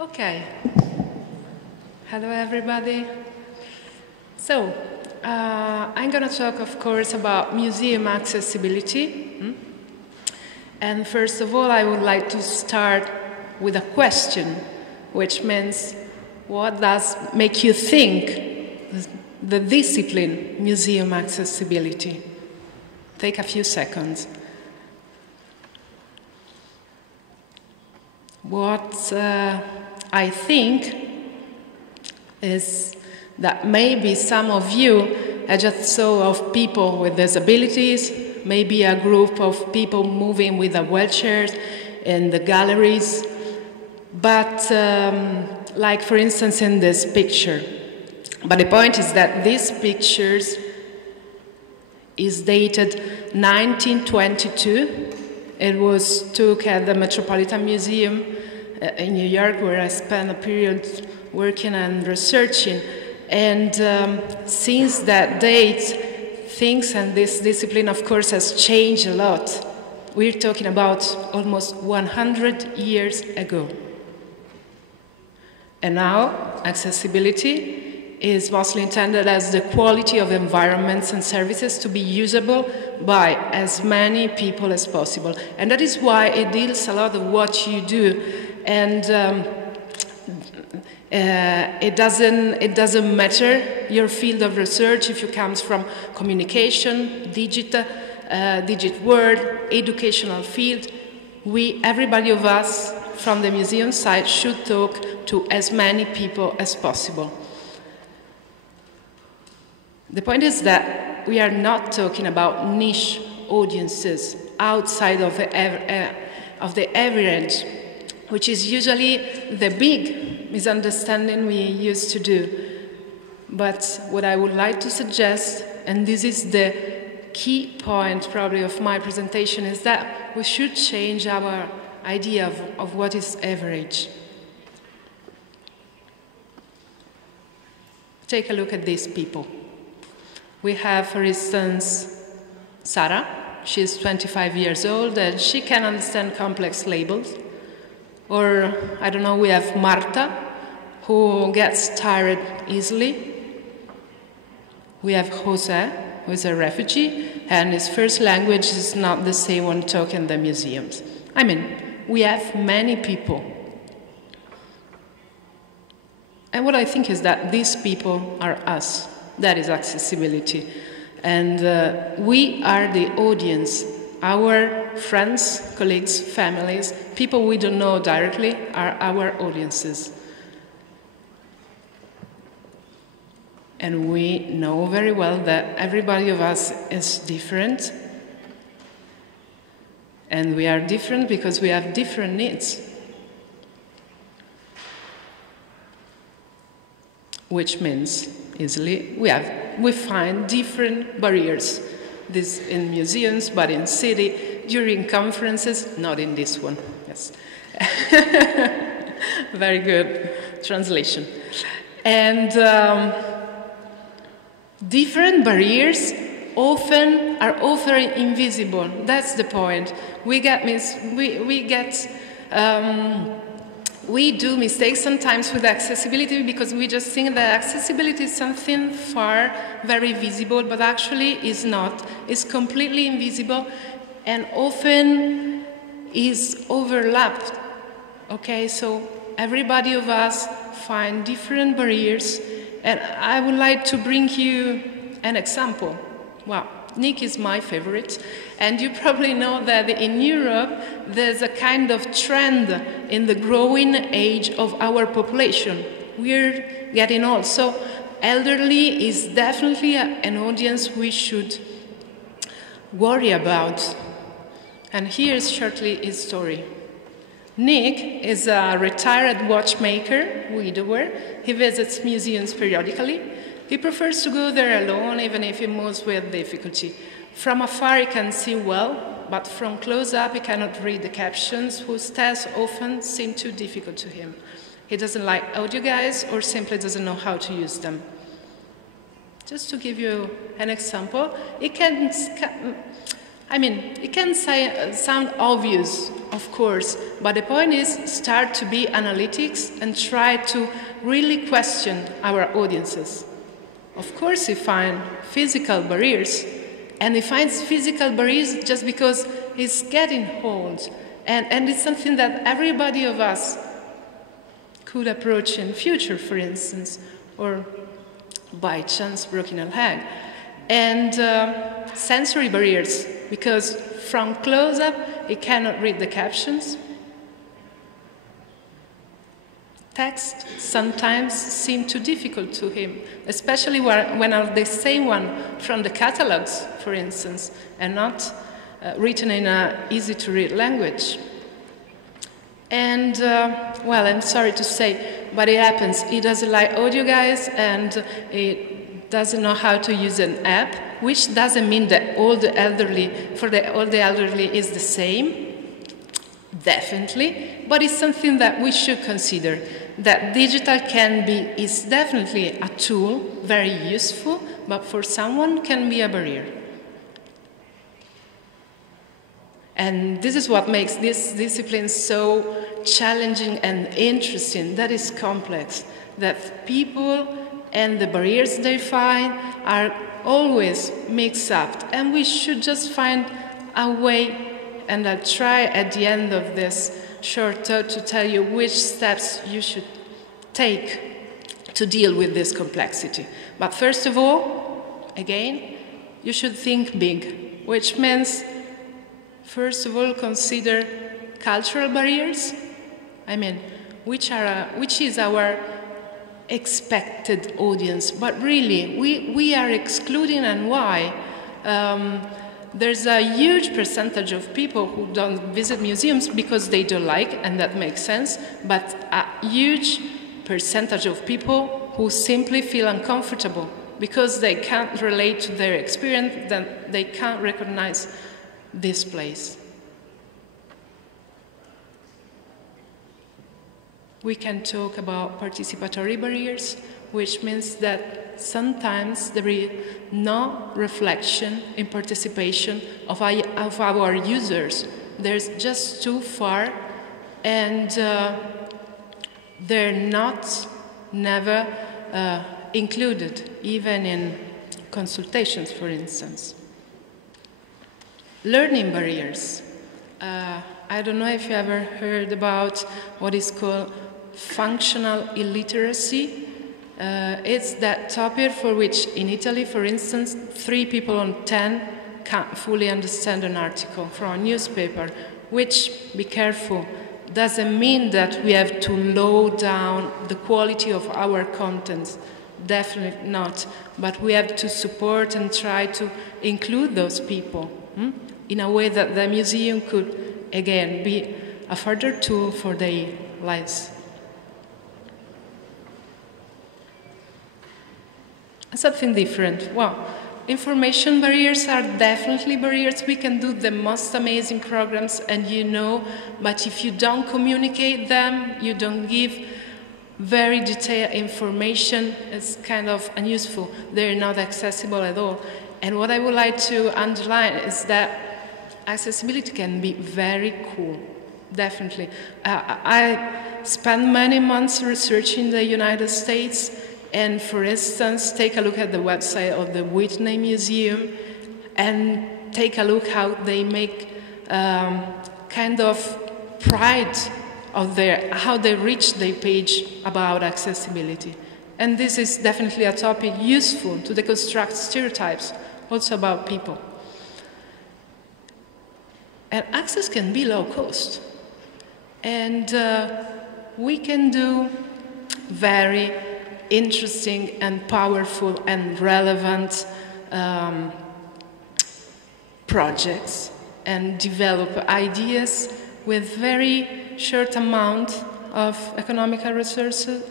Okay. Hello, everybody. So, I'm going to talk, of course, about museum accessibility. And first of all, I would like to start with a question, which means, what does make you think the discipline museum accessibility? Take a few seconds. What I think is that maybe some of you are just saw of people with disabilities, maybe a group of people moving with a wheelchair in the galleries, but like for instance in this picture. But the point is that these pictures is dated 1922. It was took at the Metropolitan Museum in New York, where I spent a period working and researching. And since that date, things and this discipline, of course, has changed a lot. We're talking about almost 100 years ago. And now, accessibility is mostly intended as the quality of environments and services to be usable by as many people as possible. And that is why it deals a lot of what you do. And it doesn't matter your field of research if you come from communication, digital world, educational field. Everybody of us from the museum side should talk to as many people as possible. The point is that we are not talking about niche audiences outside of the average, which is usually the big misunderstanding we used to do. But what I would like to suggest, and this is the key point probably of my presentation, is that we should change our idea of what is average. Take a look at these people. We have, for instance, Sarah. She's 25 years old and she can understand complex labels. Or, I don't know, we have Marta, who gets tired easily. We have Jose, who is a refugee, and his first language is not the same one taught in the museums. I mean, we have many people. And what I think is that these people are us. That is accessibility. And we are the audience. Our friends, colleagues, families, people we don't know directly are our audiences. And we know very well that everybody of us is different. And we are different because we have different needs. Which means, easily, we find different barriers. This in museums, but in city, during conferences, not in this one. Yes. Very good translation. And different barriers are often invisible. That's the point. We do mistakes sometimes with accessibility because we just think that accessibility is something very visible, but actually is not. It's completely invisible and often is overlapped. Okay, so everybody of us find different barriers, and I would like to bring you an example. Wow. Nick is my favorite, and you probably know that in Europe there's a kind of trend in the growing age of our population. We're getting old, so elderly is definitely an audience we should worry about. And here's shortly his story. Nick is a retired watchmaker, widower. He visits museums periodically. He prefers to go there alone, even if he moves with difficulty. From afar, he can see well, but from close up, he cannot read the captions, whose tasks often seem too difficult to him. He doesn't like audio guides or simply doesn't know how to use them. Just to give you an example, I mean, it can sound obvious, of course, but the point is start to be analytics and try to really question our audiences. Of course, he finds physical barriers, and he finds physical barriers just because he's getting old. And it's something that everybody of us could approach in future, for instance, or by chance broken a leg. And sensory barriers, because from close-up, he cannot read the captions. Text sometimes seem too difficult to him, especially when are the same one from the catalogs, for instance, and not written in an easy-to-read language. And, well, I'm sorry to say, but it happens. He doesn't like audio, guys, and he doesn't know how to use an app, which doesn't mean that all the elderly, all the elderly is the same, definitely, but it's something that we should consider, that digital is definitely a tool, very useful, but for someone can be a barrier. And this is what makes this discipline so challenging and interesting, that is complex, that people and the barriers they find are always mixed up. And we should just find a way, and I'll try at the end of this short talk to tell you which steps you should take to deal with this complexity. But first of all, again, you should think big, which means, first of all, consider cultural barriers. I mean, which is our expected audience, but really, we are excluding, and why? There's a huge percentage of people who don't visit museums because they don't like, and that makes sense, but a huge percentage of people who simply feel uncomfortable because they can't relate to their experience, that they can't recognize this place. We can talk about participatory barriers, which means that sometimes there is no reflection in participation of our users. There's just too far, and they're never included, even in consultations, for instance. Learning barriers. I don't know if you ever heard about what is called functional illiteracy. It's that topic for which in Italy, for instance, 3 people on 10 can't fully understand an article from a newspaper, which, be careful, doesn't mean that we have to lower down the quality of our content. Definitely not. But we have to support and try to include those people in a way that the museum could, again, be a further tool for their lives. Something different. Well, information barriers are definitely barriers. We can do the most amazing programs, and but if you don't communicate them, you don't give very detailed information, it's kind of unuseful. They're not accessible at all. And what I would like to underline is that accessibility can be very cool, definitely. I spent many months researching the United States, and for instance, take a look at the website of the Whitney Museum and take a look how they make kind of pride of how they reach their page about accessibility. And this is definitely a topic useful to deconstruct stereotypes, also about people. And access can be low cost. And we can do very interesting and powerful and relevant projects and develop ideas with very short amount of economical resources.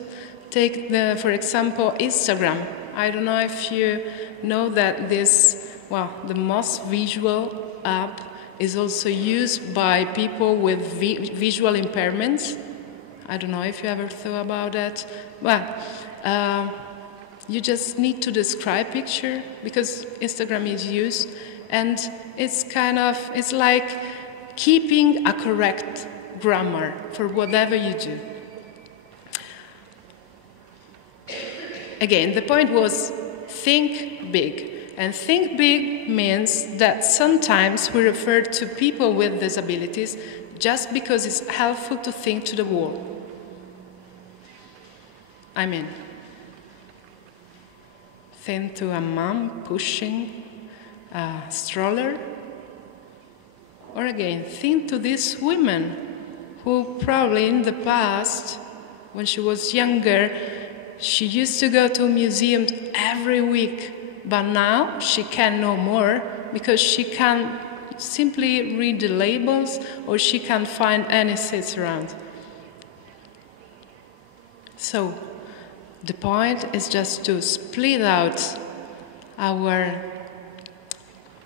Take, for example, Instagram. I don't know if you know that the most visual app is also used by people with visual impairments. I don't know if you ever thought about that. Well, you just need to describe picture because Instagram is used, And it's like keeping a correct grammar for whatever you do. Again, the point was think big. And think big means that sometimes we refer to people with disabilities just because it's helpful to think to the wall. I mean, think to a mom pushing a stroller. Or again, think to this woman who probably in the past, when she was younger, she used to go to museums every week, but now she can no more because she can't simply read the labels or she can't find any seats around. So, the point is just to split out our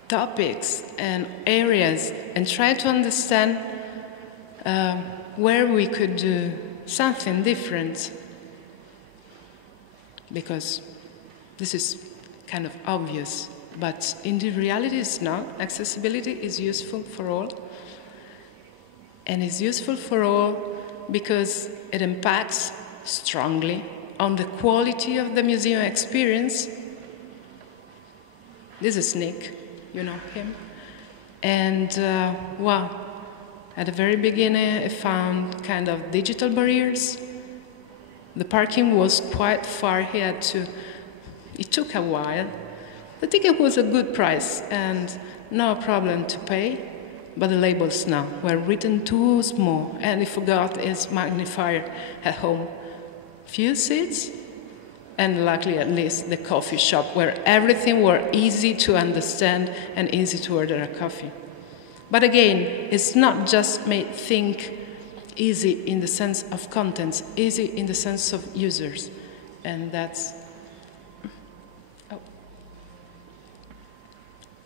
topics and areas and try to understand where we could do something different. Because this is kind of obvious, but in the reality it's not. Accessibility is useful for all. And it's useful for all because it impacts strongly on the quality of the museum experience. This is Nick, you know him. And, well, at the very beginning I found kind of digital barriers. The parking was quite far, it took a while. The ticket was a good price and no problem to pay, but the labels now were written too small and he forgot his magnifier at home. Few seats, and luckily at least the coffee shop where everything were easy to understand and easy to order a coffee. But again, it's not just made think easy in the sense of contents, easy in the sense of users. And that's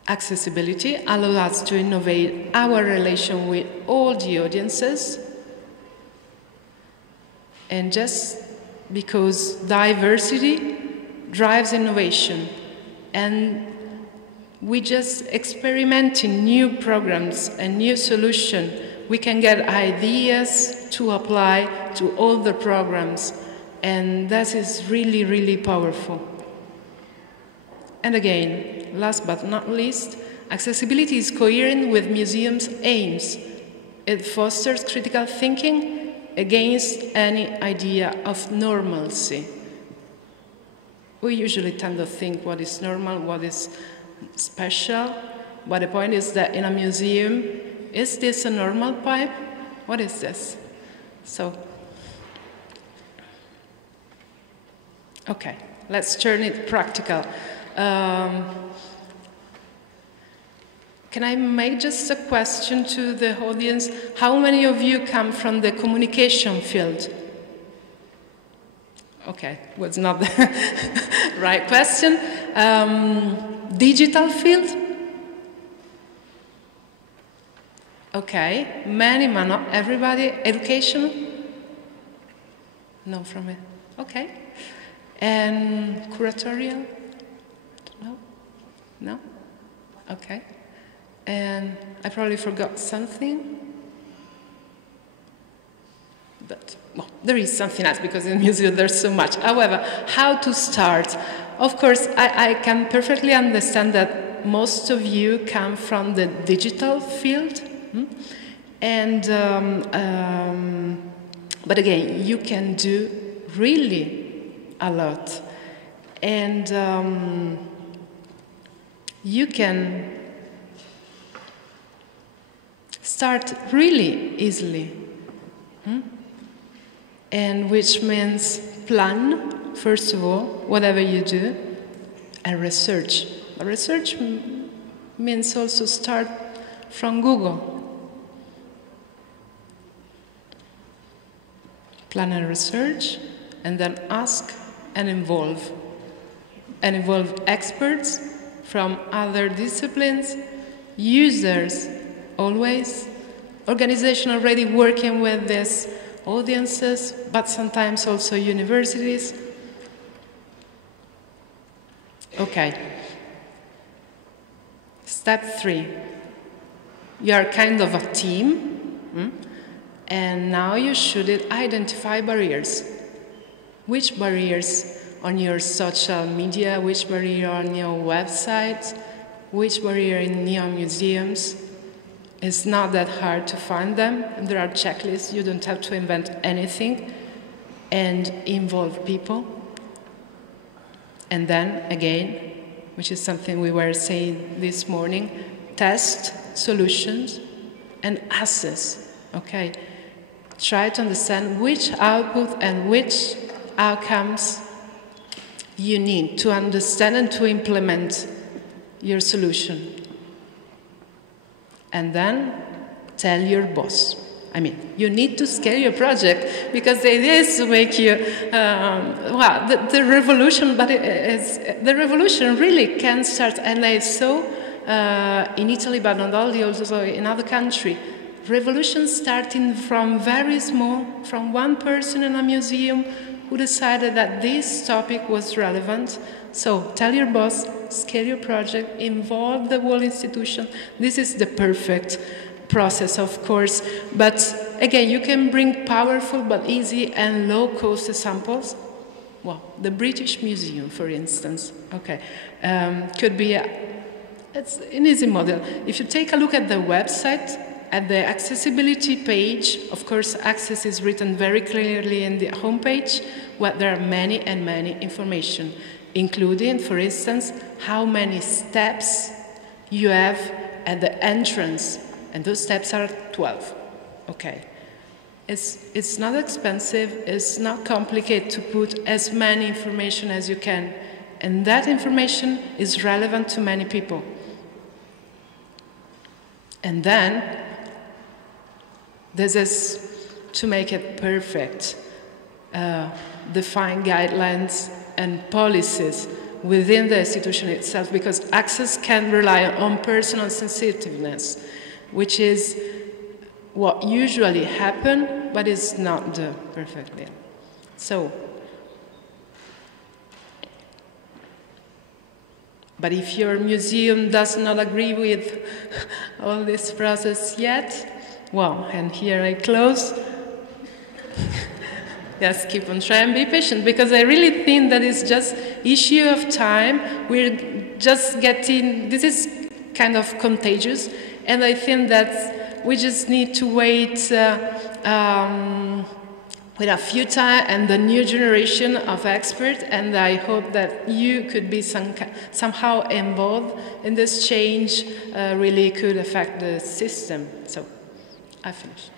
accessibility allows us to innovate our relation with all the audiences. And just because diversity drives innovation and we just experimenting new programs and new solutions, we can get ideas to apply to all the programs, and that is really, really powerful. And again, last but not least, accessibility is coherent with museums' aims. It fosters critical thinking against any idea of normalcy. We usually tend to think what is normal, what is special, but the point is that in a museum, is this a normal pipe? What is this? So, okay, let's turn it practical. Can I make just a question to the audience? How many of you come from the communication field? Okay, was not the right question. Digital field? Okay, many, but not everybody. Educational? No, from it. Okay. And curatorial? No? No? Okay. And I probably forgot something. But, well, there is something else because in the museum there's so much. However, how to start? Of course, I can perfectly understand that most of you come from the digital field. And, but again, you can do really a lot. And you can start really easily. And which means plan, first of all, whatever you do, and research. Research means also start from Google. Plan and research, and then ask and involve. And involve experts from other disciplines, users always, organizations already working with these audiences, but sometimes also universities. Okay. Step 3, you are kind of a team, and now you should identify barriers. Which barriers on your social media, which barrier on your website, which barrier in your museums. It's not that hard to find them. There are checklists. You don't have to invent anything, and involve people. And then, again, which is something we were saying this morning, test solutions and assess, okay? Try to understand which output and which outcomes you need to understand and to implement your solution. And then tell your boss. I mean, you need to scale your project because the idea is to make you, well, the revolution, but the revolution really can start, and I saw in Italy, but not only, also in other countries, revolution starting from very small, from one person in a museum who decided that this topic was relevant. So tell your boss, scale your project, involve the whole institution. This is the perfect process, of course, but again, you can bring powerful but easy and low-cost samples. Well, the British Museum, for instance, okay, could be it's an easy model. If you take a look at the website, at the accessibility page, of course, access is written very clearly in the homepage, where there are many and many information, including, for instance, how many steps you have at the entrance. And those steps are 12, okay. It's not expensive, it's not complicated to put as many information as you can. And that information is relevant to many people. And then, this is to make it perfect. Define guidelines and policies within the institution itself, because access can rely on personal sensitiveness, which is what usually happens, but is not the perfect thing. So, but if your museum does not agree with all this process yet, well, and here I close. Just keep on trying and be patient, because I really think that it's just issue of time. We're just getting, this is kind of contagious, and I think that we just need to wait with a few time and the new generation of experts, and I hope that you could be somehow involved in this change, really could affect the system. So, I finished.